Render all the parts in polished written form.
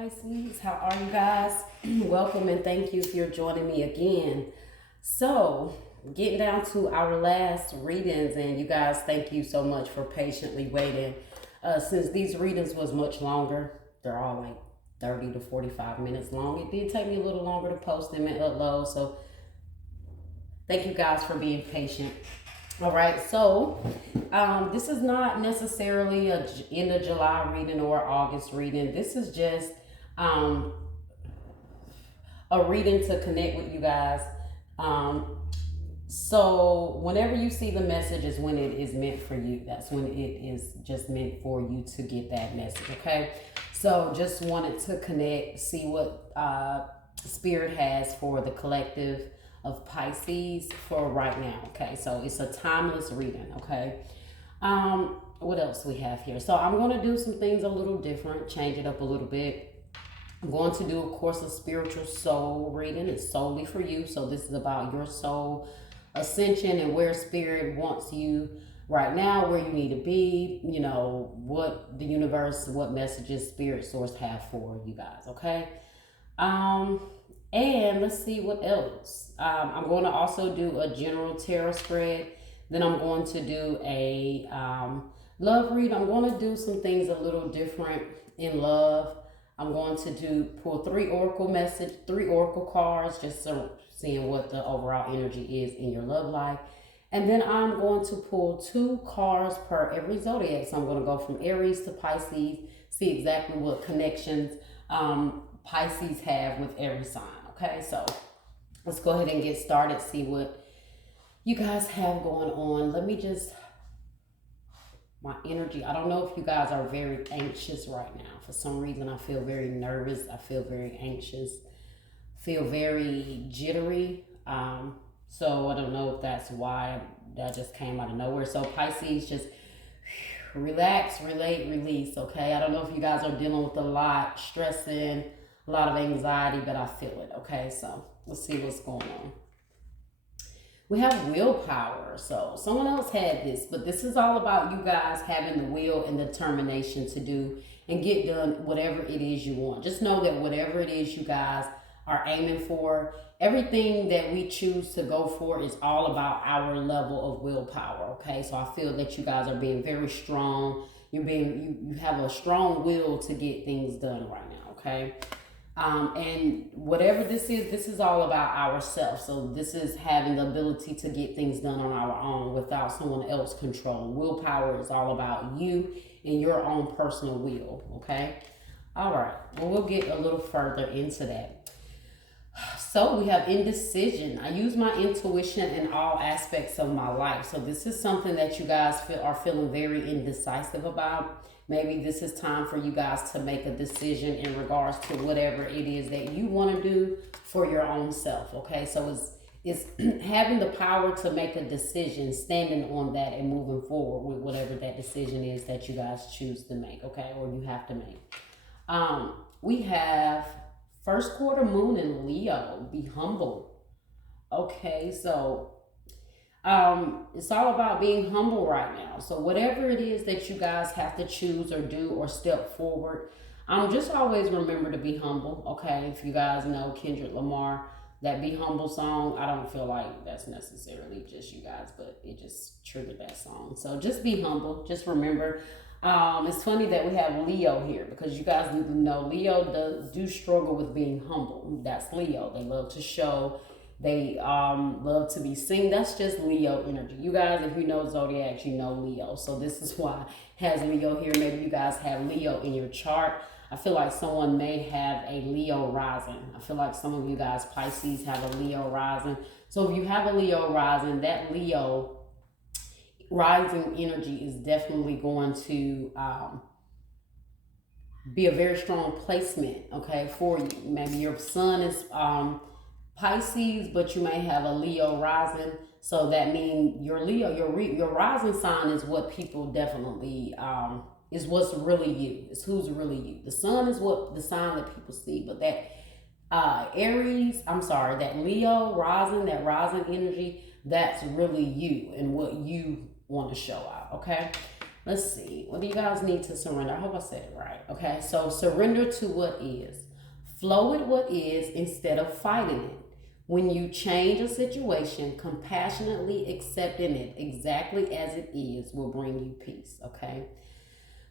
Pisces. How are you guys? Welcome and thank you if you're joining me again. So, getting down to our last readings, and you guys, thank you so much for patiently waiting. Since these readings was much longer, they're all like 30 to 45 minutes long. It did take me a little longer to post them and upload, so thank you guys for being patient. All right, so this is not necessarily a end of July reading or August reading. This is just a reading to connect with you guys. So whenever you see the message is when it is meant for you. That's when it is just meant for you to get that message, okay? So just wanted to connect, see what Spirit has for the collective of Pisces for right now, okay? So it's a timeless reading, okay? What else we have here? So I'm going to do some things a little different, change it up a little bit. I'm going to do a course of spiritual soul reading. It's solely for you. So this is about your soul ascension and where Spirit wants you right now, where you need to be, you know, what the universe, what messages Spirit Source have for you guys, okay? And let's see what else. I'm going to also do a general tarot spread. Then I'm going to do a love read. I'm going to do some things a little different in love. I'm going to pull three oracle cards, just so seeing what the overall energy is in your love life. And then I'm going to pull 2 cards per every zodiac. So I'm going to go from Aries to Pisces, see exactly what connections Pisces have with every sign. Okay, so let's go ahead and get started, see what you guys have going on. Let me just, my energy, I don't know if you guys are very anxious right now. For some reason, I feel very nervous. I feel very anxious, feel very jittery. So I don't know if that's why that just came out of nowhere. So Pisces, just relax, relate, release, okay? I don't know if you guys are dealing with a lot, stressing, a lot of anxiety, but I feel it, okay? So let's see what's going on. We have willpower. So someone else had this, but this is all about you guys having the will and determination to do and get done whatever it is you want. Just know that whatever it is you guys are aiming for, everything that we choose to go for is all about our level of willpower, okay? So I feel that you guys are being very strong. You have a strong will to get things done right now, okay? And whatever this is all about ourselves. So this is having the ability to get things done on our own without someone else control. Willpower is all about you and your own personal will, okay? All right, well, we'll get a little further into that. So we have indecision. I use my intuition in all aspects of my life. So this is something that you guys are feeling very indecisive about. Maybe this is time for you guys to make a decision in regards to whatever it is that you want to do for your own self, okay? So it's having the power to make a decision, standing on that and moving forward with whatever that decision is that you guys choose to make, okay? Or you have to make. We have first quarter moon in Leo. Be humble. Okay, so it's all about being humble right now. So whatever it is that you guys have to choose or do or step forward, just always remember to be humble, okay? If you guys know Kendrick Lamar, that Be Humble song, I don't feel like that's necessarily just you guys, but it just triggered that song. So just be humble. Just remember. It's funny that we have Leo here because you guys need to know Leo do struggle with being humble. That's Leo. They love to show. They love to be seen. That's just Leo energy. You guys, if you know zodiacs, you know Leo. So this is why it has Leo here. Maybe you guys have Leo in your chart. I feel like someone may have a Leo rising. I feel like some of you guys, Pisces, have a Leo rising. So if you have a Leo rising, that Leo rising energy is definitely going to be a very strong placement, okay, for you. Maybe your sun is Pisces, but you may have a Leo rising. So that means your Leo, your rising sign is what people definitely is what's really you. It's who's really you. The sun is what the sign that people see, but that that Leo rising, that rising energy, that's really you and what you want to show out, okay? Let's see. What do you guys need to surrender? I hope I said it right. Okay, so surrender to what is. Flow with what is instead of fighting it. When you change a situation, compassionately accepting it exactly as it is will bring you peace. Okay.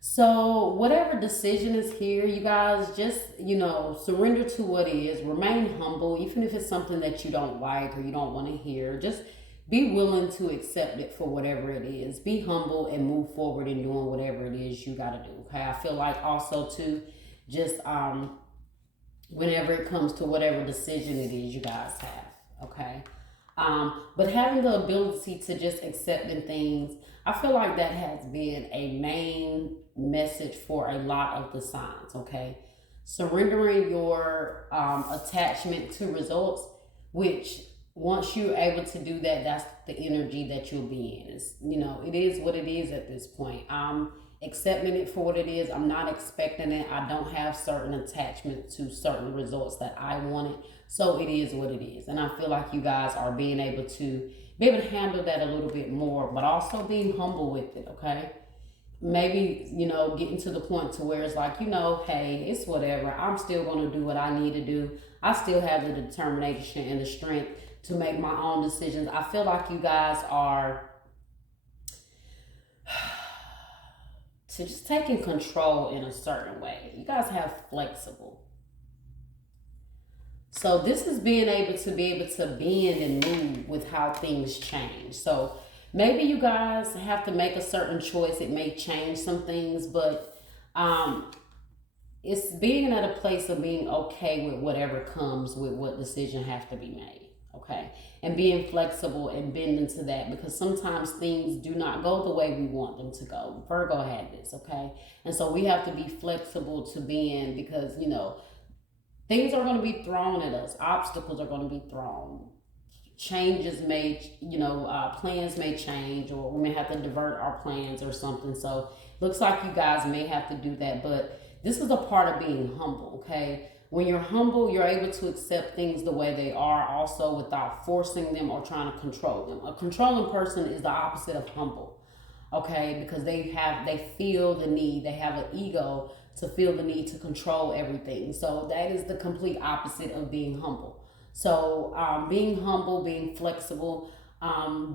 So, whatever decision is here, you guys just, surrender to what is, remain humble, even if it's something that you don't like or you don't want to hear. Just be willing to accept it for whatever it is. Be humble and move forward in doing whatever it is you got to do. Okay. I feel like also, too, just whenever it comes to whatever decision it is you guys have. Okay. But having the ability to just accepting things, I feel like that has been a main message for a lot of the signs. Okay, surrendering your attachment to results, which once you're able to do that, that's the energy that you'll be in. It is what it is at this point. I'm accepting it for what it is. I'm not expecting it. I don't have certain attachment to certain results that I wanted. So it is what it is. And I feel like you guys are being able to handle that a little bit more, but also being humble with it, okay? Maybe, getting to the point to where it's like, hey, it's whatever. I'm still going to do what I need to do. I still have the determination and the strength to make my own decisions. I feel like you guys are to just taking control in a certain way. You guys have flexible. So this is being able to bend and move with how things change. So maybe you guys have to make a certain choice. It may change some things, but it's being at a place of being okay with whatever comes with what decision have to be made. Okay. And being flexible and bending to that, because sometimes things do not go the way we want them to go. Virgo had this. Okay. And so we have to be flexible to bend because, things are going to be thrown at us. Obstacles are going to be thrown. Changes may, plans may change, or we may have to divert our plans or something. So looks like you guys may have to do that. But this is a part of being humble, okay? When you're humble, you're able to accept things the way they are, also without forcing them or trying to control them. A controlling person is the opposite of humble, okay? Because they feel the need, they have an ego to feel the need to control everything. So that is the complete opposite of being humble. So being humble, being flexible,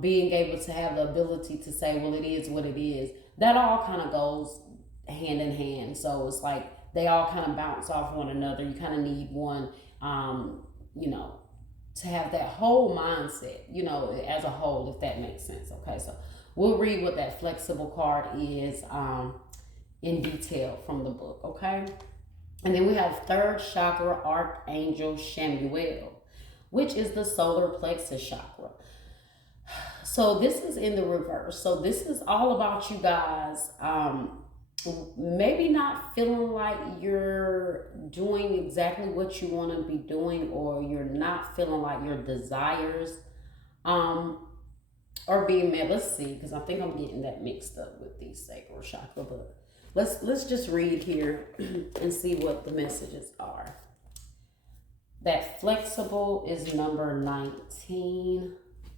being able to have the ability to say, well, it is what it is, that all kind of goes hand in hand. So it's like they all kind of bounce off one another. You kind of need one, to have that whole mindset, as a whole, if that makes sense. Okay, so we'll read what that flexible card is in detail from the book, okay? And then we have third chakra, Archangel Shamuel, which is the solar plexus chakra. So this is in the reverse. So this is all about you guys maybe not feeling like you're doing exactly what you want to be doing, or you're not feeling like your desires are being met. Let's see, because I think I'm getting that mixed up with the sacral chakra, but let's just read here and see what the messages are. That flexible is number 19.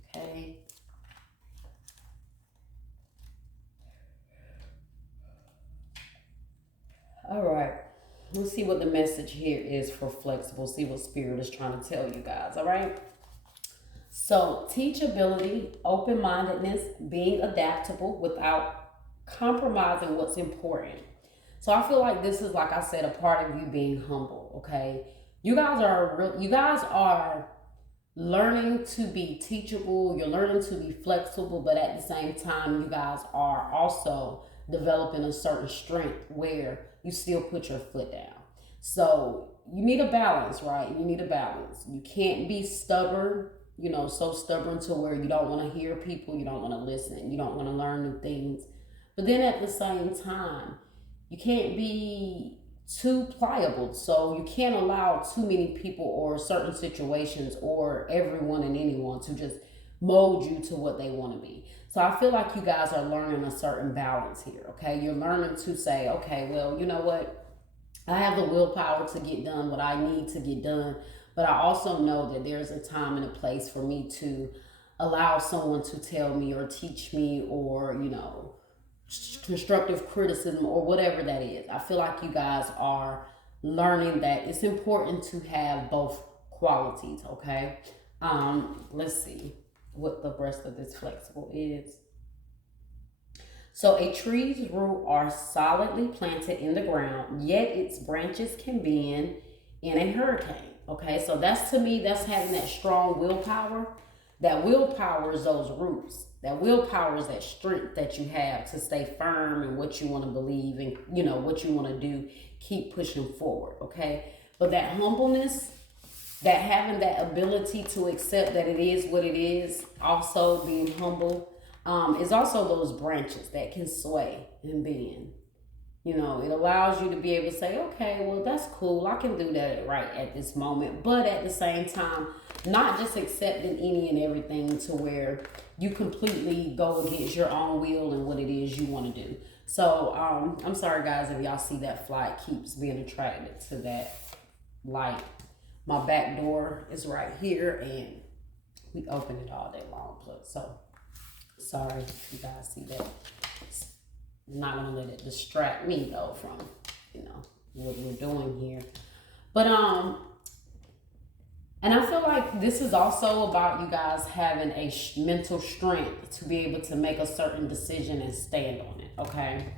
Okay. All right. Let's see what the message here is for flexible. See what spirit is trying to tell you guys. All right. So teachability, open-mindedness, being adaptable without compromising what's important. So I feel like this is, like I said, a part of you being humble. Okay. You guys are learning to be teachable. You're learning to be flexible, but at the same time, you guys are also developing a certain strength where you still put your foot down. So you need a balance, right? You need a balance. You can't be stubborn, so stubborn to where you don't want to hear people, you don't want to listen, you don't want to learn new things. But then at the same time, you can't be too pliable. So you can't allow too many people or certain situations or everyone and anyone to just mold you to what they want to be. So I feel like you guys are learning a certain balance here, okay? You're learning to say, okay, well, you know what? I have the willpower to get done what I need to get done, but I also know that there's a time and a place for me to allow someone to tell me or teach me or, constructive criticism or whatever that is. I feel like you guys are learning that it's important to have both qualities, okay? Let's see what the rest of this flexible is. So a tree's roots are solidly planted in the ground, yet its branches can bend in a hurricane. Okay, so that's, to me, that's having that strong willpower. That willpower is those roots. That willpower is that strength that you have to stay firm in what you want to believe and, you know, what you want to do. Keep pushing forward, okay? But that humbleness, that having that ability to accept that it is what it is, also being humble, is also those branches that can sway and bend. You know, it allows you to be able to say, okay, well, that's cool. I can do that right at this moment. But at the same time, not just accepting any and everything to where you completely go against your own will and what it is you want to do. So I'm sorry, guys, if y'all see that fly keeps being attracted to that light. My back door is right here, and we open it all day long. So sorry if you guys see that. I'm not gonna let it distract me though from, you know, what we're doing here. But and I feel like this is also about you guys having a mental strength to be able to make a certain decision and stand on it, okay?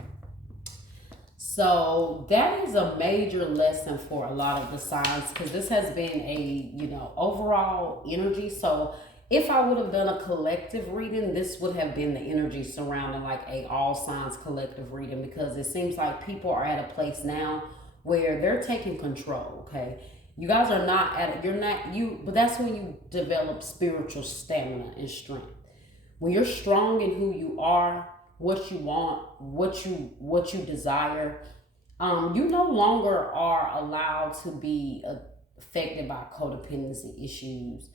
So that is a major lesson for a lot of the signs, because this has been a, you know, overall energy. So if I would have done a collective reading, this would have been the energy surrounding like a all signs collective reading, because it seems like people are at a place now where they're taking control, okay? You guys are not at it, you're not, you, but that's when you develop spiritual stamina and strength. When you're strong in who you are, what you want, what you desire, you no longer are allowed to be affected by codependency issues,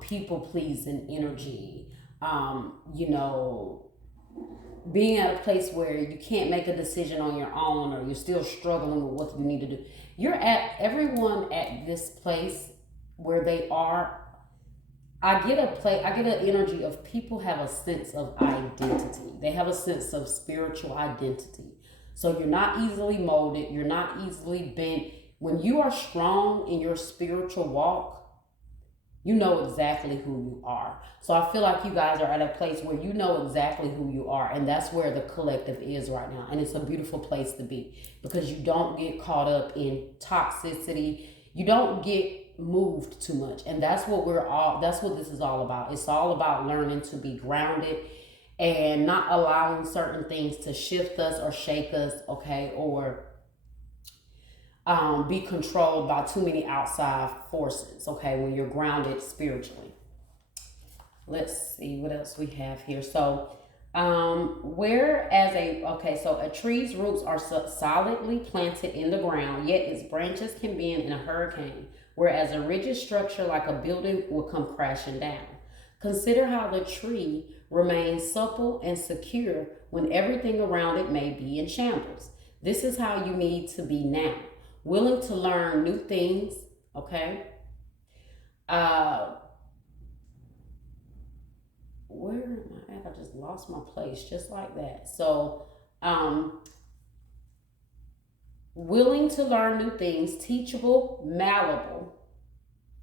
people pleasing energy, you know, being at a place where you can't make a decision on your own, or you're still struggling with what you need to do. You're at, everyone at this place where they are, I get an energy of people have a sense of identity. They have a sense of spiritual identity. So you're not easily molded, you're not easily bent. When you are strong in your spiritual walk, you know exactly who you are. So I feel like you guys are at a place where you know exactly who you are, and that's where the collective is right now. And it's a beautiful place to be, because you don't get caught up in toxicity. You don't get moved too much. And that's what that's what this is all about. It's all about learning to be grounded and not allowing certain things to shift us or shake us, okay, or be controlled by too many outside forces, okay, when you're grounded spiritually. Let's see what else we have here. So so a tree's roots are solidly planted in the ground, yet its branches can bend in a hurricane, whereas a rigid structure like a building will come crashing down. Consider how the tree remains supple and secure when everything around it may be in shambles. This is how you need to be now. Willing to learn new things, okay? Where am I at? I just lost my place, just like that. So, willing to learn new things, teachable, malleable.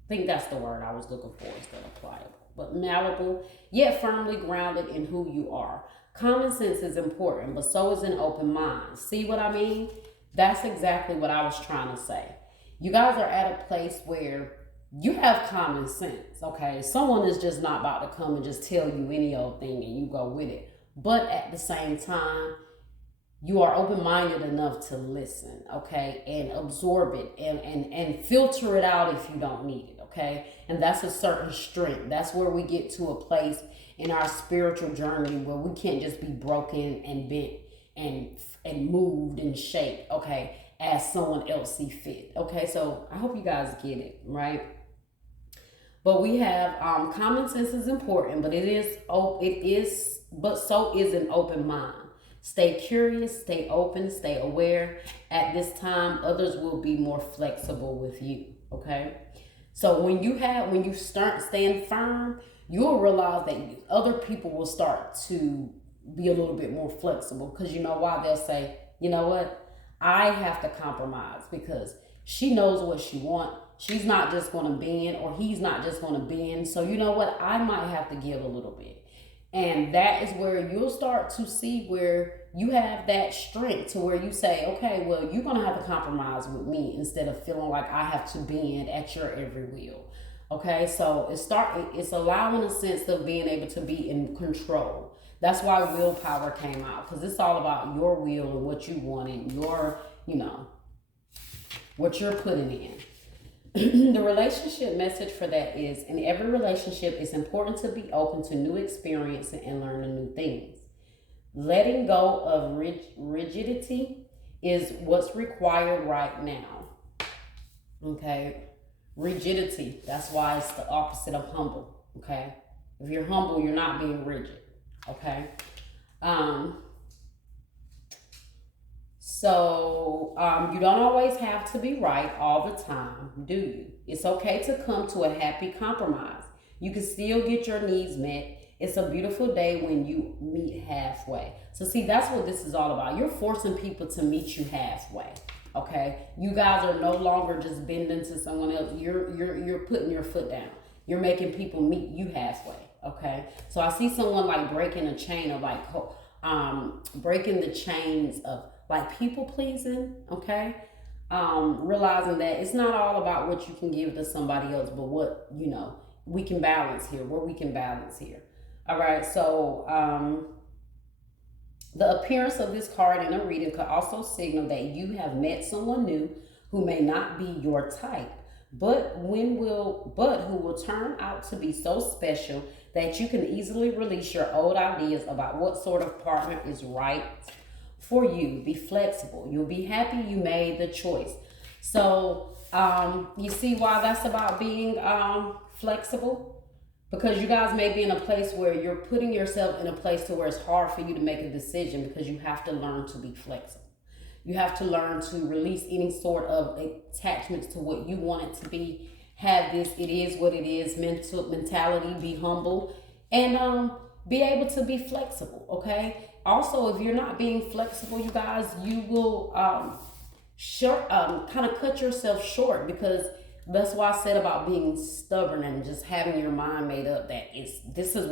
I think that's the word I was looking for instead of pliable. But malleable, yet firmly grounded in who you are. Common sense is important, but so is an open mind. See what I mean? That's exactly what I was trying to say. You guys are at a place where you have common sense, okay? Someone is just not about to come and just tell you any old thing and you go with it. But at the same time, you are open-minded enough to listen, okay? And absorb it and filter it out if you don't need it, okay? And that's a certain strength. That's where we get to a place in our spiritual journey where we can't just be broken and bent and moved and shaped, okay, as someone else see fit. Okay, so I hope you guys get it, right? But we have common sense is important, but but so is an open mind. Stay curious, stay open, stay aware. At this time, others will be more flexible with you. Okay, so when you start staying firm, you'll realize that other people will start to be a little bit more flexible. Because you know why? They'll say, you know what, I have to compromise because she knows what she wants. She's not just going to bend, or he's not just going to bend. So you know what, I might have to give a little bit. And that is where you'll start to see where you have that strength to where you say, okay, well, you're going to have to compromise with me instead of feeling like I have to bend at your every will. Okay, so it's allowing a sense of being able to be in control. That's why willpower came out, because it's all about your will and what you want and your, what you're putting in. The relationship message for that is, in every relationship, it's important to be open to new experiences and learning new things. Letting go of rigidity is what's required right now. Okay? Rigidity, that's why it's the opposite of humble. Okay? If you're humble, you're not being rigid. Okay? So you don't always have to be right all the time, do you? It's okay to come to a happy compromise. You can still get your needs met. It's a beautiful day when you meet halfway. So see, that's what this is all about. You're forcing people to meet you halfway. Okay? You guys are no longer just bending to someone else. You're putting your foot down. You're making people meet you halfway. Okay? So I see someone like breaking a chain of like breaking the chains of like people pleasing, okay? Realizing that it's not all about what you can give to somebody else, but what, we can balance here, where we can balance here. All right, so the appearance of this card in a reading could also signal that you have met someone new who may not be your type, but who will turn out to be so special that you can easily release your old ideas about what sort of partner is right for you. Be flexible. You'll be happy you made the choice. So you see why that's about being flexible? Because you guys may be in a place where you're putting yourself in a place to where it's hard for you to make a decision, because you have to learn to be flexible. You have to learn to release any sort of attachments to what you want it to be. Have this, it is what it is, mentality, be humble, and be able to be flexible, okay? Also, if you're not being flexible, you guys, you will kind of cut yourself short, because that's why I said about being stubborn and just having your mind made up that this is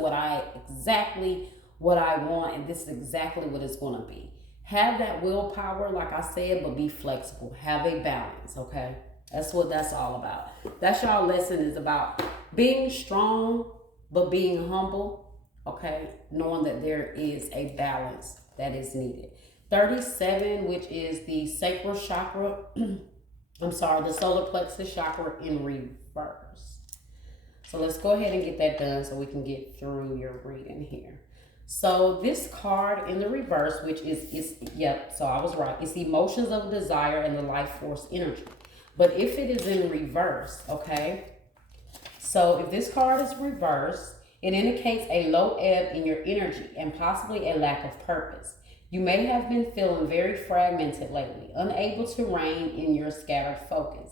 exactly what I want, and this is exactly what it's going to be. Have that willpower, like I said, but be flexible. Have a balance, okay? That's what that's all about. That's y'all lesson is about being strong, but being humble, okay? Knowing that there is a balance that is needed. 37, which is the sacral chakra, the solar plexus chakra in reverse. So let's go ahead and get that done so we can get through your reading here. So this card in the reverse, which so I was right. It's emotions of desire and the life force energy. But if it is in reverse, okay, so if this card is reversed, it indicates a low ebb in your energy and possibly a lack of purpose. You may have been feeling very fragmented lately, unable to rein in your scattered focus.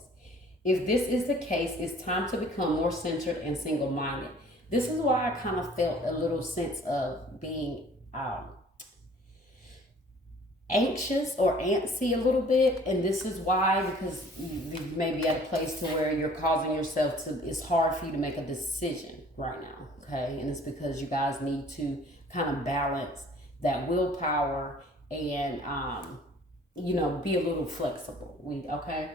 If this is the case, it's time to become more centered and single-minded. This is why I kind of felt a little sense of being anxious or antsy a little bit, and this is why, because you may be at a place to where you're causing yourself to, it's hard for you to make a decision right now, okay? And it's because you guys need to kind of balance that willpower and be a little flexible. Okay?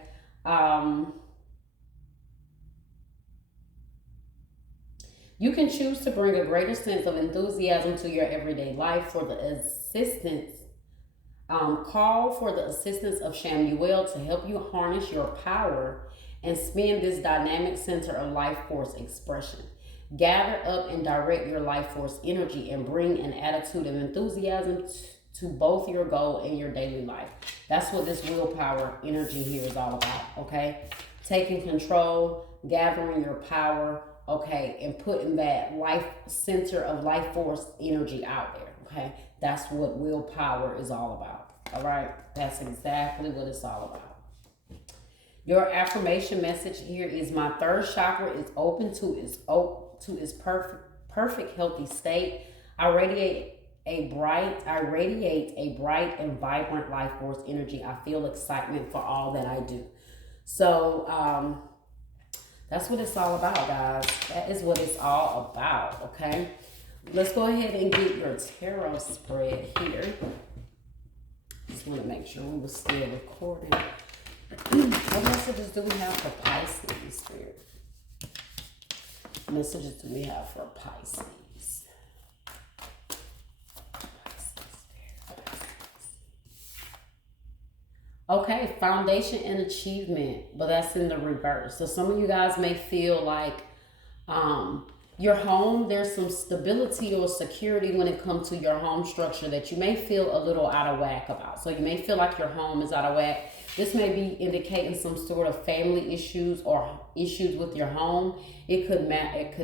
You can choose to bring a greater sense of enthusiasm to your everyday life. For the assistance, call for the assistance of Shamuel to help you harness your power and spin this dynamic center of life force expression. Gather up and direct your life force energy and bring an attitude of enthusiasm to both your goal and your daily life. That's what this willpower energy here is all about, okay? Taking control, gathering your power, okay, and putting that life center of life force energy out there, okay? That's what willpower is all about, all right? That's exactly what it's all about. Your affirmation message here is, my third chakra is open to its perfect healthy state. I radiate I radiate a bright and vibrant life force energy. I feel excitement for all that I do. So that's what it's all about, guys. That is what it's all about, okay? Let's go ahead and get your tarot spread here. Just want to make sure we were still recording. What messages do we have for Pisces, Spirit? Messages do we have for Pisces? Okay, foundation and achievement, but that's in the reverse. So some of you guys may feel like your home, there's some stability or security when it comes to your home structure that you may feel a little out of whack about. So you may feel like your home is out of whack. This may be indicating some sort of family issues or issues with your home. It could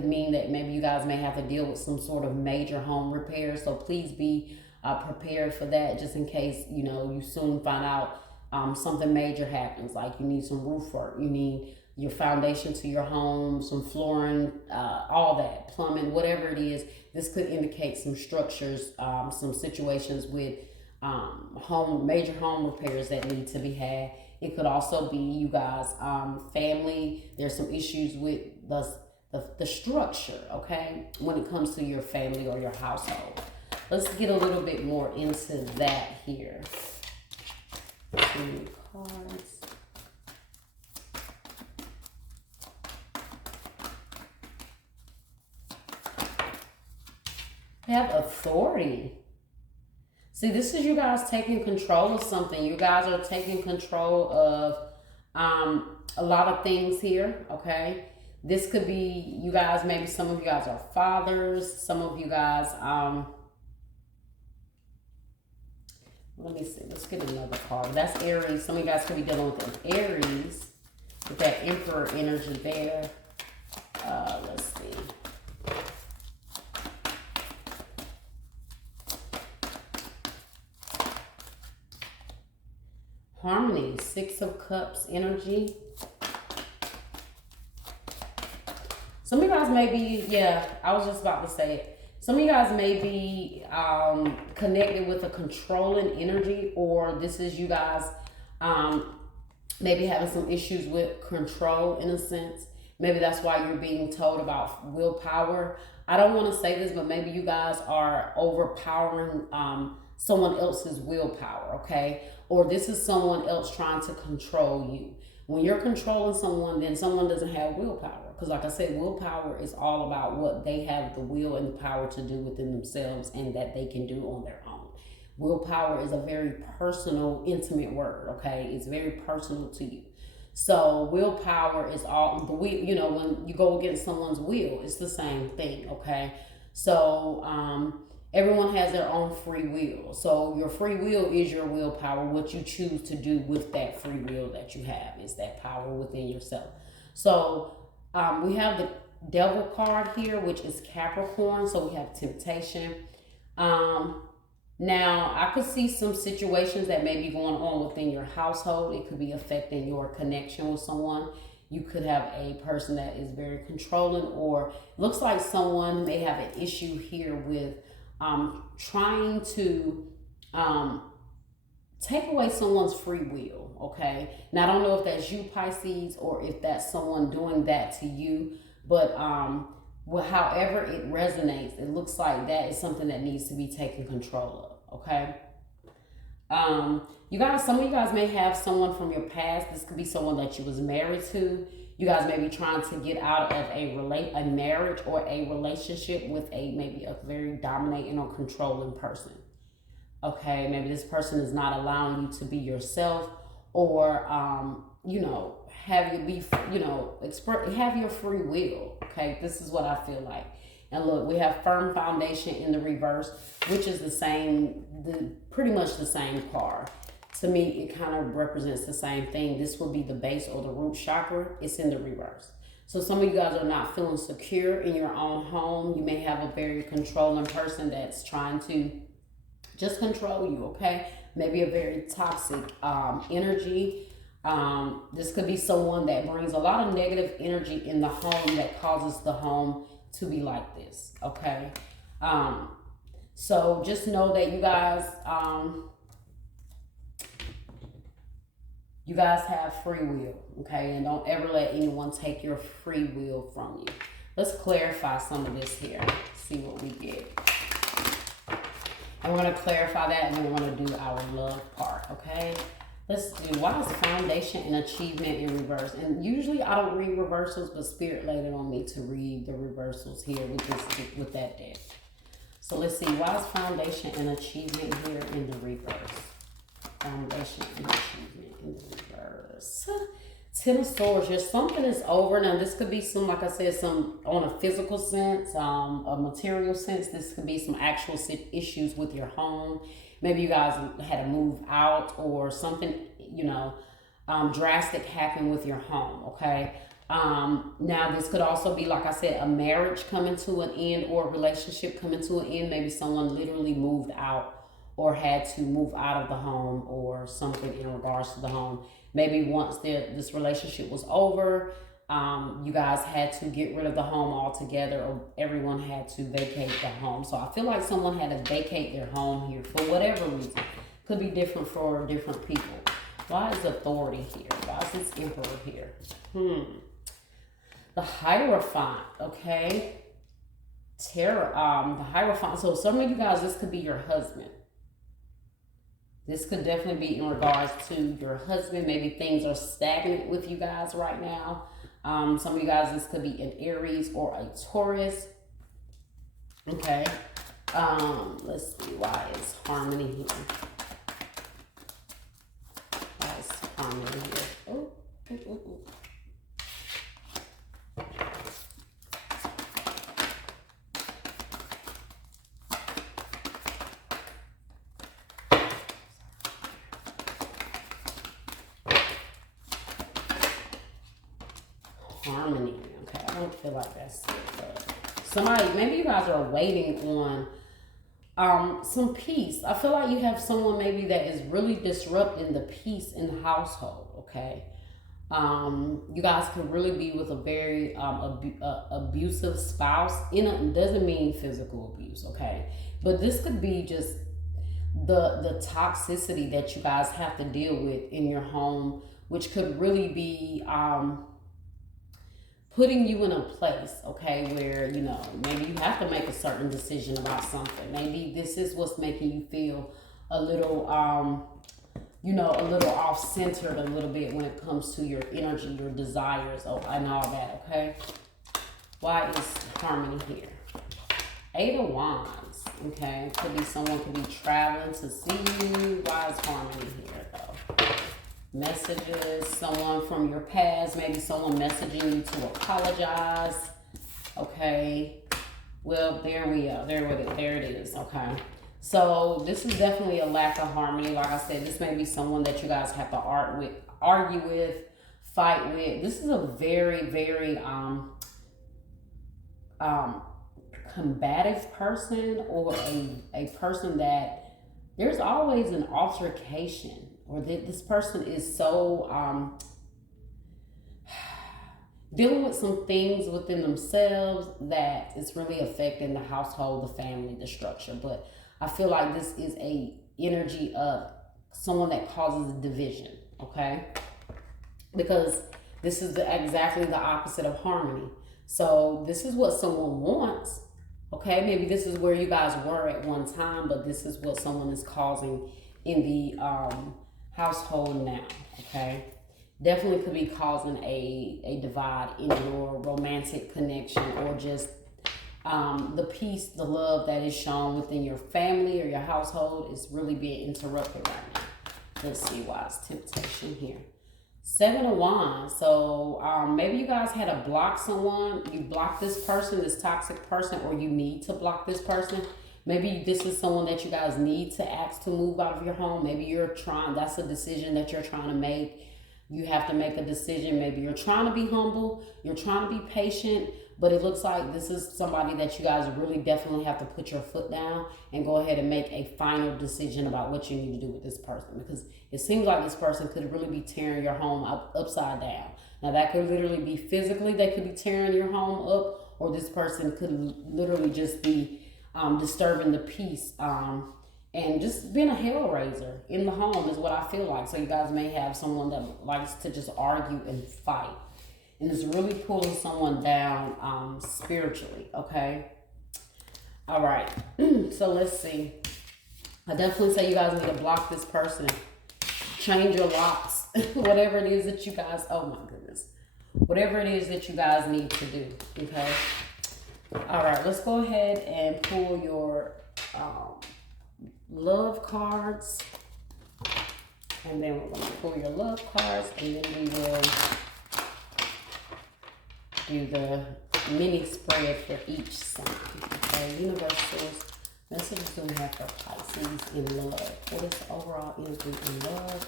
mean that maybe you guys may have to deal with some sort of major home repair. So please be prepared for that, just in case, you know, you soon find out something major happens, like you need some roof work, you need your foundation to your home, some flooring, all that, plumbing, whatever it is. This could indicate some structures, some situations with major home repairs that need to be had. It could also be you guys, family. There's some issues with the structure, okay, when it comes to your family or your household. Let's get a little bit more into that here. 2 cards. We have authority. See, this is you guys taking control of something. You guys are taking control of a lot of things here, okay? This could be you guys, maybe some of you guys are fathers. Some of you guys, let me see. Let's get another card. That's Aries. Some of you guys could be dealing with an Aries with that Emperor energy there. Let's see. Harmony, 6 of Cups energy. Some of you guys may be, yeah, I was just about to say it. Some of you guys may be connected with a controlling energy, or this is you guys maybe having some issues with control in a sense. Maybe that's why you're being told about willpower. I don't want to say this, but maybe you guys are overpowering someone else's willpower, okay? Or this is someone else trying to control you. When you're controlling someone, then someone doesn't have willpower. Because like I said, willpower is all about what they have the will and the power to do within themselves and that they can do on their own. Willpower is a very personal, intimate word, okay? It's very personal to you. So willpower is all the will, you know, when you go against someone's will, it's the same thing, okay? So everyone has their own free will. So your free will is your willpower. What you choose to do with that free will that you have is that power within yourself. So we have the Devil card here, which is Capricorn. So we have temptation. Now, I could see some situations that may be going on within your household. It could be affecting your connection with someone. You could have a person that is very controlling, or looks like someone may have an issue here with trying to take away someone's free will, okay? Now, I don't know if that's you, Pisces, or if that's someone doing that to you, but well, however it resonates, it looks like that is something that needs to be taken control of, okay? You guys, some of you guys may have someone from your past. This could be someone that you was married to. You guys may be trying to get out of a marriage or a relationship with maybe a very dominating or controlling person. Okay, maybe this person is not allowing you to be yourself, or you know, have your free will. Okay, this is what I feel like. And look, we have firm foundation in the reverse, which is pretty much the same card. To me, it kind of represents the same thing. This will be the base or the root chakra. It's in the reverse. So some of you guys are not feeling secure in your own home. You may have a very controlling person that's trying to just control you, okay? Maybe a very toxic energy. This could be someone that brings a lot of negative energy in the home that causes the home to be like this, okay? So just know that you guys have free will, okay? And don't ever let anyone take your free will from you. Let's clarify some of this here. See what we get. And we're going to clarify that, and then we're going to do our love part, okay? Let's do, why is foundation and achievement in reverse? And usually I don't read reversals, but Spirit laid it on me to read the reversals here with that deck. So let's see, why is foundation and achievement here in the reverse? Foundation and achievement in the reverse. Ten of Swords, just something is over. Now this could be some, like I said, some on a physical sense, a material sense. This could be some actual issues with your home. Maybe you guys had to move out or something, you know, drastic happened with your home, okay? Now this could also be, like I said, a marriage coming to an end or a relationship coming to an end. Maybe someone literally moved out or had to move out of the home or something in regards to the home. Maybe once this relationship was over, you guys had to get rid of the home altogether, or everyone had to vacate the home. So I feel like someone had to vacate their home here for whatever reason. Could be different for different people. Why is authority here? Why is this Emperor here? The Hierophant, okay? Terror, the Hierophant. So some of you guys, this could be your husband. This could definitely be in regards to your husband. Maybe things are stagnant with you guys right now. Some of you guys, this could be an Aries or a Taurus. Okay. Let's see. Why is harmony here? Why is harmony here? Oh. Harmony. Okay, I don't feel like that's it, but somebody, maybe you guys are waiting on some peace. I feel like you have someone maybe that is really disrupting the peace in the household. Okay, you guys could really be with a very abusive spouse. It doesn't mean physical abuse, okay, but this could be just the toxicity that you guys have to deal with in your home, which could really be putting you in a place, okay, where, you know, maybe you have to make a certain decision about something. Maybe this is what's making you feel a little, you know, a little off-centered a little bit when it comes to your energy, your desires, and all that, okay? Why is harmony here? Eight of Wands, okay? Could be someone could be traveling to see you. Why is harmony here, though? Messages, someone from your past, maybe someone messaging you to apologize. Okay, well, there we are. There it is. Okay, so this is definitely a lack of harmony. Like I said, this may be someone that you guys have to argue with, fight with. This is a very, very combative person, or a person that there's always an altercation. Or that this person is so dealing with some things within themselves that it's really affecting the household, the family, the structure. But I feel like this is a energy of someone that causes division, okay? Because this is exactly the opposite of harmony. So this is what someone wants, okay? Maybe this is where you guys were at one time, but this is what someone is causing in the household now, okay? Definitely could be causing a divide in your romantic connection, or just the peace, the love that is shown within your family or your household is really being interrupted right now. Let's see why it's temptation here. Seven of Wands. So maybe you guys had to block someone. You blocked this person, this toxic person, or you need to block this person. Maybe this is someone that you guys need to ask to move out of your home. Maybe that's a decision that you're trying to make. You have to make a decision. Maybe you're trying to be humble. You're trying to be patient. But it looks like this is somebody that you guys really definitely have to put your foot down and go ahead and make a final decision about what you need to do with this person. Because it seems like this person could really be tearing your home upside down. Now that could literally be physically, they could be tearing your home up, or this person could literally just be disturbing the peace, and just being a hellraiser in the home is what I feel like. So you guys may have someone that likes to just argue and fight, and is really pulling someone down spiritually, okay? All right, so let's see. I definitely say you guys need to block this person, change your locks, whatever it is that you guys, oh my goodness, whatever it is that you guys need to do, okay? All right, let's go ahead and pull your love cards. And then we're going to pull your love cards, and then we will do the mini spread for each sign. Okay, universals. Messages do we have for Pisces in love? What is the overall energy in love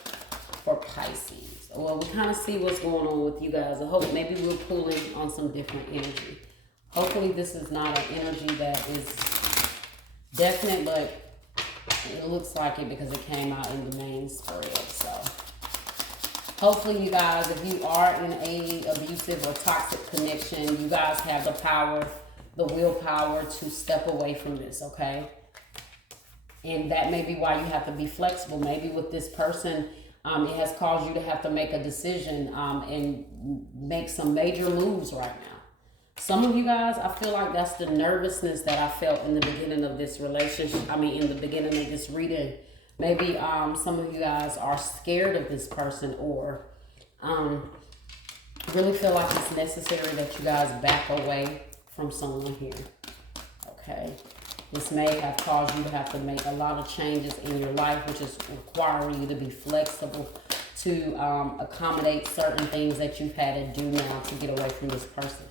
for Pisces? Well, we kind of see what's going on with you guys. I hope maybe we're pulling on some different energy. Hopefully this is not an energy that is definite, but it looks like it because it came out in the main spread. So hopefully you guys, if you are in a abusive or toxic connection, you guys have the power, the willpower to step away from this, okay? And that may be why you have to be flexible. Maybe with this person, it has caused you to have to make a decision and make some major moves right now. Some of you guys, I feel like that's the nervousness that I felt in the beginning of this relationship. I mean, in the beginning of this reading. Maybe some of you guys are scared of this person, or really feel like it's necessary that you guys back away from someone here. Okay. This may have caused you to have to make a lot of changes in your life, which is requiring you to be flexible to accommodate certain things that you've had to do now to get away from this person.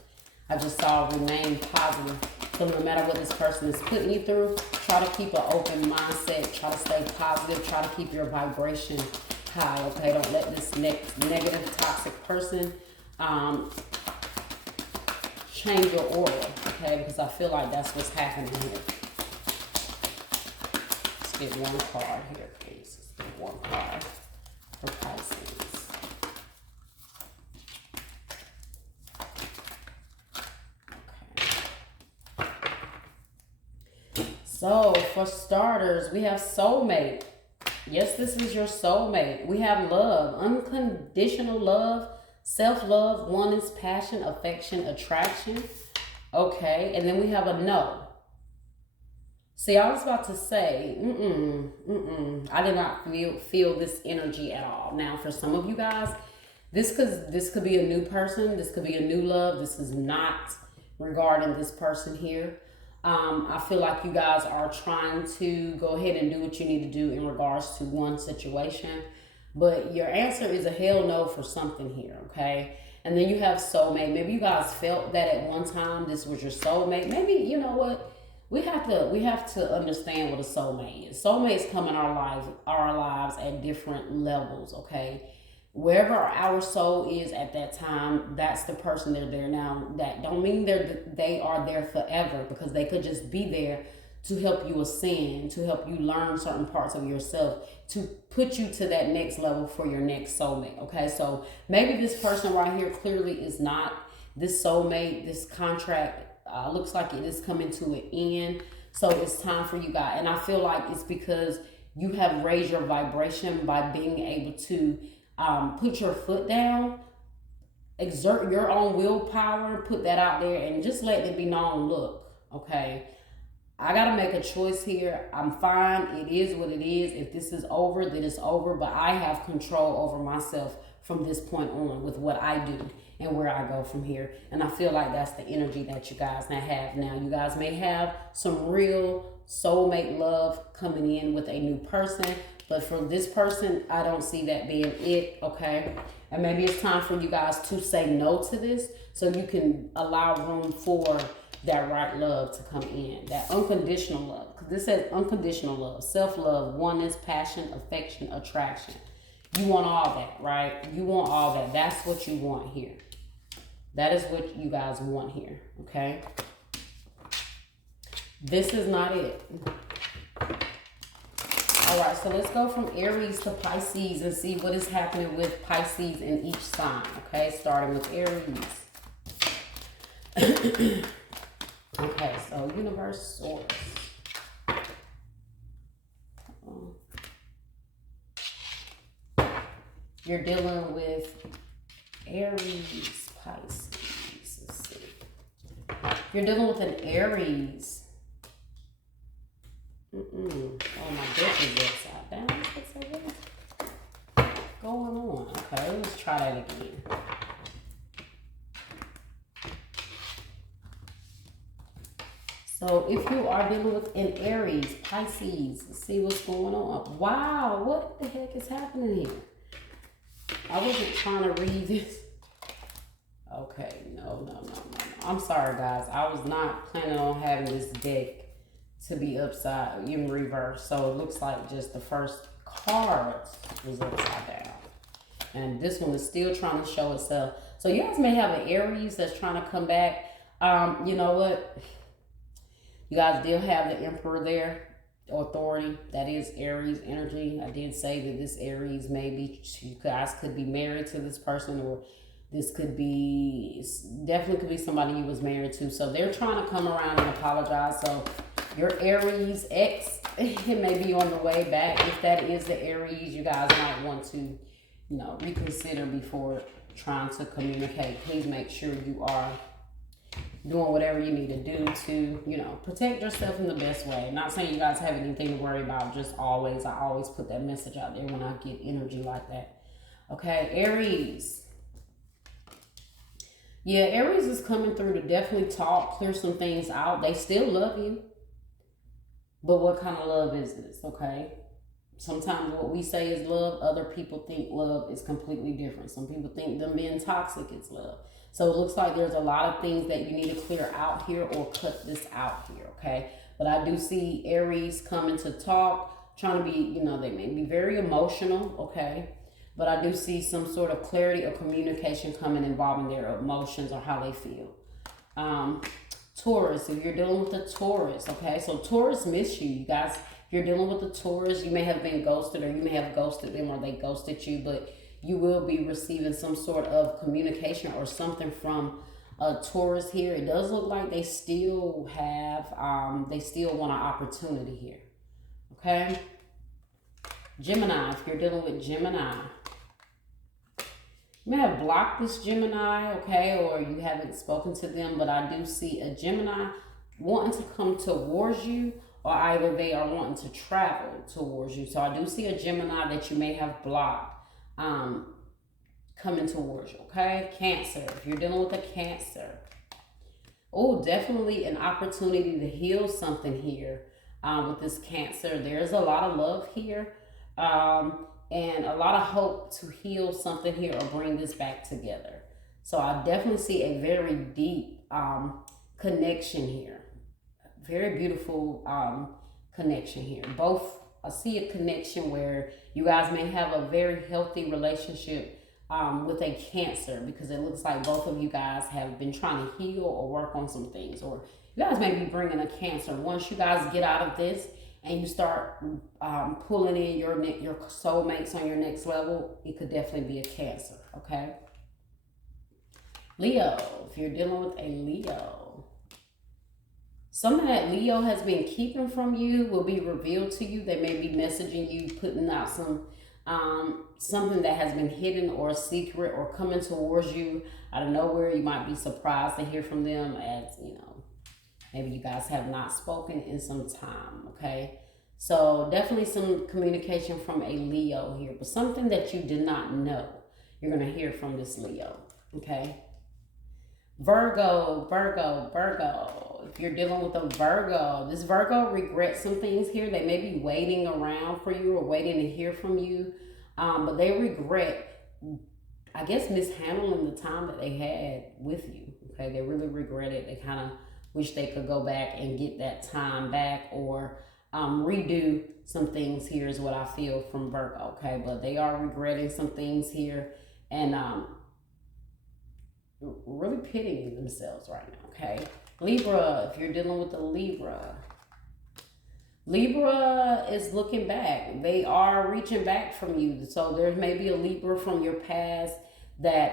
I just saw remain positive. So no matter what this person is putting you through, try to keep an open mindset. Try to stay positive. Try to keep your vibration high, okay? Don't let this negative, toxic person change your aura, okay? Because I feel like that's what's happening here. Let's get one card here, please. Let's get one card for Pisces. So, for starters, we have soulmate. Yes, this is your soulmate. We have love, unconditional love, self-love, oneness, passion, affection, attraction. Okay, and then we have a no. See, I was about to say, I did not feel this energy at all. Now, for some of you guys, this could be a new person. This could be a new love. This is not regarding this person here. I feel like you guys are trying to go ahead and do what you need to do in regards to one situation. But your answer is a hell no for something here, okay? And then you have soulmate. Maybe you guys felt that at one time this was your soulmate. Maybe, you know what? We have to understand what a soulmate is. Soulmates come in our lives at different levels, okay? Wherever our soul is at that time, that's the person they're there. Now, that don't mean they are there forever, because they could just be there to help you ascend, to help you learn certain parts of yourself, to put you to that next level for your next soulmate, okay? So maybe this person right here clearly is not this soulmate. This contract looks like it is coming to an end. So it's time for you guys. And I feel like it's because you have raised your vibration by being able to put your foot down, exert your own willpower, put that out there, and just let it be known, look, okay, I got to make a choice here. I'm fine. It is what it is. If this is over, then it's over, but I have control over myself from this point on with what I do and where I go from here. And I feel like that's the energy that you guys now have. Now, you guys may have some real soulmate love coming in with a new person, but for this person, I don't see that being it, okay? And maybe it's time for you guys to say no to this so you can allow room for that right love to come in, that unconditional love. Because this says unconditional love, self-love, oneness, passion, affection, attraction. You want all that, right? You want all that. That's what you want here. That is what you guys want here, okay? This is not it. All right, so let's go from Aries to Pisces and see what is happening with Pisces in each sign, okay? Starting with Aries. Okay, so universe, source. You're dealing with Aries, Pisces. Let's see. You're dealing with an Aries. Oh, my deck is upside down. What's going on? Okay, let's try that again. So if you are dealing with an Aries, Pisces, let's see what's going on. Wow, what the heck is happening here? I wasn't trying to read this. Okay, no. I'm sorry, guys. I was not planning on having this deck to be upside in reverse. So it looks like just the first card was upside down. And this one is still trying to show itself. So you guys may have an Aries that's trying to come back. You know what? You guys still have the Emperor there, authority. That is Aries energy. I did say that this Aries maybe you guys could be married to this person, or this could be, definitely could be somebody you was married to. So they're trying to come around and apologize. So your Aries ex, it may be on the way back. If that is the Aries, you guys might want to, you know, reconsider before trying to communicate. Please make sure you are doing whatever you need to do to, you know, protect yourself in the best way. Not saying you guys have anything to worry about, just always, I always put that message out there when I get energy like that. Okay, Aries. Yeah, Aries is coming through to definitely talk, clear some things out. They still love you. But what kind of love is this, okay? Sometimes what we say is love, other people think love is completely different. Some people think them being toxic is love. So it looks like there's a lot of things that you need to clear out here or cut this out here, okay? But I do see Aries coming to talk, trying to be, you know, they may be very emotional, okay? But I do see some sort of clarity or communication coming involving their emotions or how they feel. Taurus, if you're dealing with a Taurus, okay? So Taurus miss you. You guys, if you're dealing with a Taurus, you may have been ghosted, or you may have ghosted them, or they ghosted you, but you will be receiving some sort of communication or something from a Taurus here. It does look like they still have, they still want an opportunity here, okay? Gemini, if you're dealing with Gemini, you may have blocked this Gemini, okay, or you haven't spoken to them, but I do see a Gemini wanting to come towards you, or either they are wanting to travel towards you. So I do see a Gemini that you may have blocked coming towards you, okay? Cancer, if you're dealing with a Cancer. Oh, definitely an opportunity to heal something here with this Cancer. There's a lot of love here. And a lot of hope to heal something here or bring this back together. So I definitely see a very deep connection here. Very beautiful connection here. Both, I see a connection where you guys may have a very healthy relationship with a Cancer, because it looks like both of you guys have been trying to heal or work on some things. Or you guys may be bringing a Cancer. Once you guys get out of this, and you start pulling in your soulmates on your next level, it could definitely be a Cancer, okay? Leo, if you're dealing with a Leo, something that Leo has been keeping from you will be revealed to you. They may be messaging you, putting out some something that has been hidden or a secret, or coming towards you out of nowhere. You might be surprised to hear from them, as you know, maybe you guys have not spoken in some time, okay? So definitely some communication from a Leo here, but something that you did not know, you're going to hear from this Leo, okay? Virgo. If you're dealing with a Virgo, this Virgo regrets some things here. They may be waiting around for you or waiting to hear from you, but they regret, I guess, mishandling the time that they had with you, okay? They really regret it. They kind of wish they could go back and get that time back, or redo some things here is what I feel from Virgo, okay? But they are regretting some things here, and really pitying themselves right now, okay? Libra, if you're dealing with a Libra, Libra is looking back. They are reaching back from you. So there may be a Libra from your past that,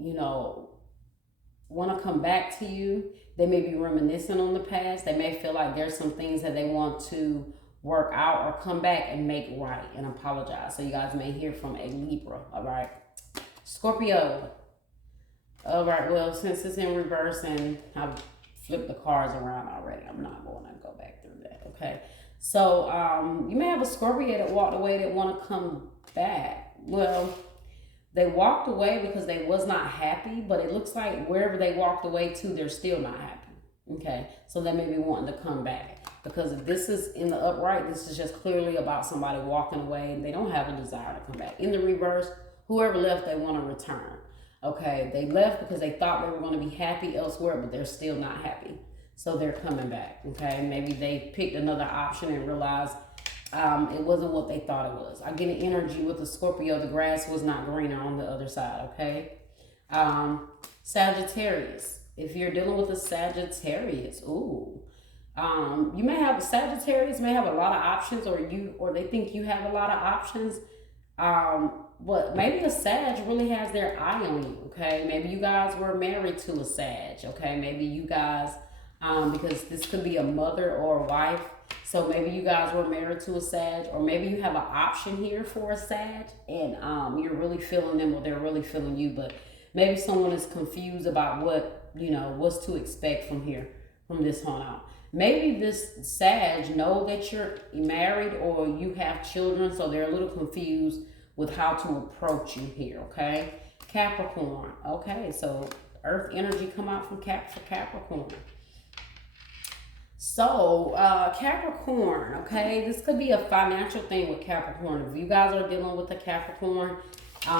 you know, want to come back to you. They may be reminiscing on the past. They may feel like there's some things that they want to work out or come back and make right and apologize. So you guys may hear from a Libra, all right? Scorpio. All right, well, since it's in reverse and I've flipped the cards around already, I'm not going to go back through that, okay? So you may have a Scorpio that walked away that want to come back. Well, they walked away because they was not happy, but it looks like wherever they walked away to, they're still not happy, okay? So they may be wanting to come back. Because if this is in the upright, this is just clearly about somebody walking away and they don't have a desire to come back. In the reverse, whoever left, they want to return. Okay, they left because they thought they were going to be happy elsewhere, but they're still not happy. So they're coming back, okay? Maybe they picked another option and realized it wasn't what they thought it was. I get an energy with the Scorpio. The grass was not greener on the other side, okay? Sagittarius. If you're dealing with a Sagittarius, ooh. You may have Sagittarius may have a lot of options, or they think you have a lot of options. But maybe a Sag really has their eye on you, okay? Maybe you guys were married to a Sag, okay? Maybe you guys, because this could be a mother or a wife, so maybe you guys were married to a Sag, or maybe you have an option here for a Sag, and you're really feeling them or they're really feeling you, but maybe someone is confused about what's to expect from here, from this on out. Maybe this Sag know that you're married or you have children, so they're a little confused with how to approach you here, okay? Capricorn, okay, so earth energy come out from Capricorn. So, Capricorn, okay, this could be a financial thing with Capricorn. If you guys are dealing with a Capricorn,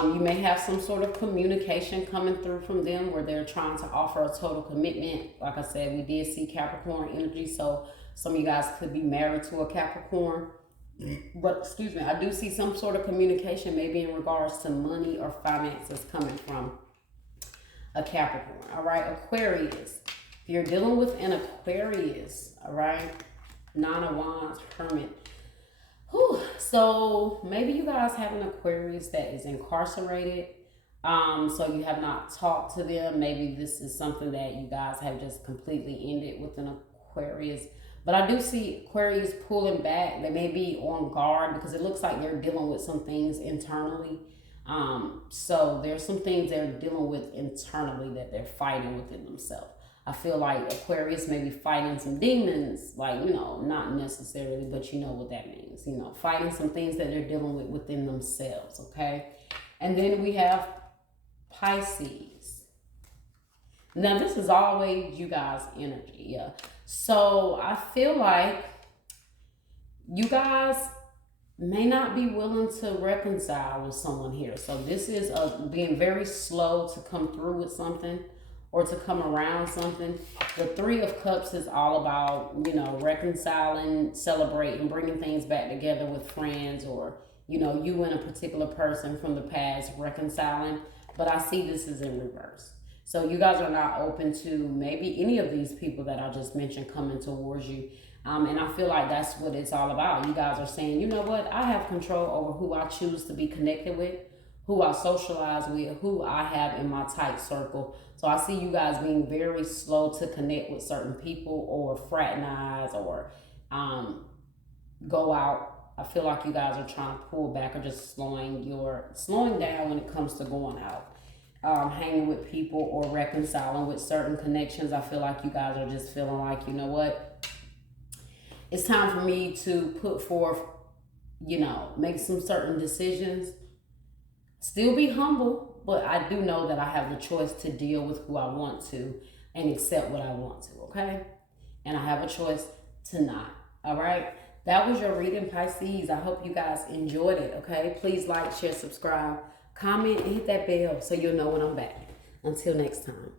you may have some sort of communication coming through from them where they're trying to offer a total commitment. Like I said, we did see Capricorn energy, so some of you guys could be married to a Capricorn. But, excuse me, I do see some sort of communication maybe in regards to money or finances coming from a Capricorn. All right, Aquarius. If you're dealing with an Aquarius, all right, Nine of Wands, Hermit. Whew. So maybe you guys have an Aquarius that is incarcerated. So you have not talked to them. Maybe this is something that you guys have just completely ended with an Aquarius. But I do see Aquarius pulling back. They may be on guard because it looks like they're dealing with some things internally. So there's some things they're dealing with internally that they're fighting within themselves. I feel like Aquarius may be fighting some demons, like, not necessarily, but you know what that means. Fighting some things that they're dealing with within themselves, okay? And then we have Pisces. Now, this is always you guys' energy, yeah. So I feel like you guys may not be willing to reconcile with someone here. So this is being very slow to come through with something or to come around something. The Three of Cups is all about, reconciling, celebrating, bringing things back together with friends or, you and a particular person from the past reconciling. But I see this is in reverse. So you guys are not open to maybe any of these people that I just mentioned coming towards you. And I feel like that's what it's all about. You guys are saying, you know what? I have control over who I choose to be connected with, who I socialize with, who I have in my tight circle. So I see you guys being very slow to connect with certain people or fraternize or go out. I feel like you guys are trying to pull back or just slowing down when it comes to going out. Hanging with people or reconciling with certain connections. I feel like you guys are just feeling like, you know what? It's time for me to put forth, make some certain decisions. Still be humble, but I do know that I have the choice to deal with who I want to and accept what I want to, okay? And I have a choice to not, all right? That was your reading, Pisces. I hope you guys enjoyed it, okay? Please like, share, subscribe, comment, and hit that bell so you'll know when I'm back. Until next time.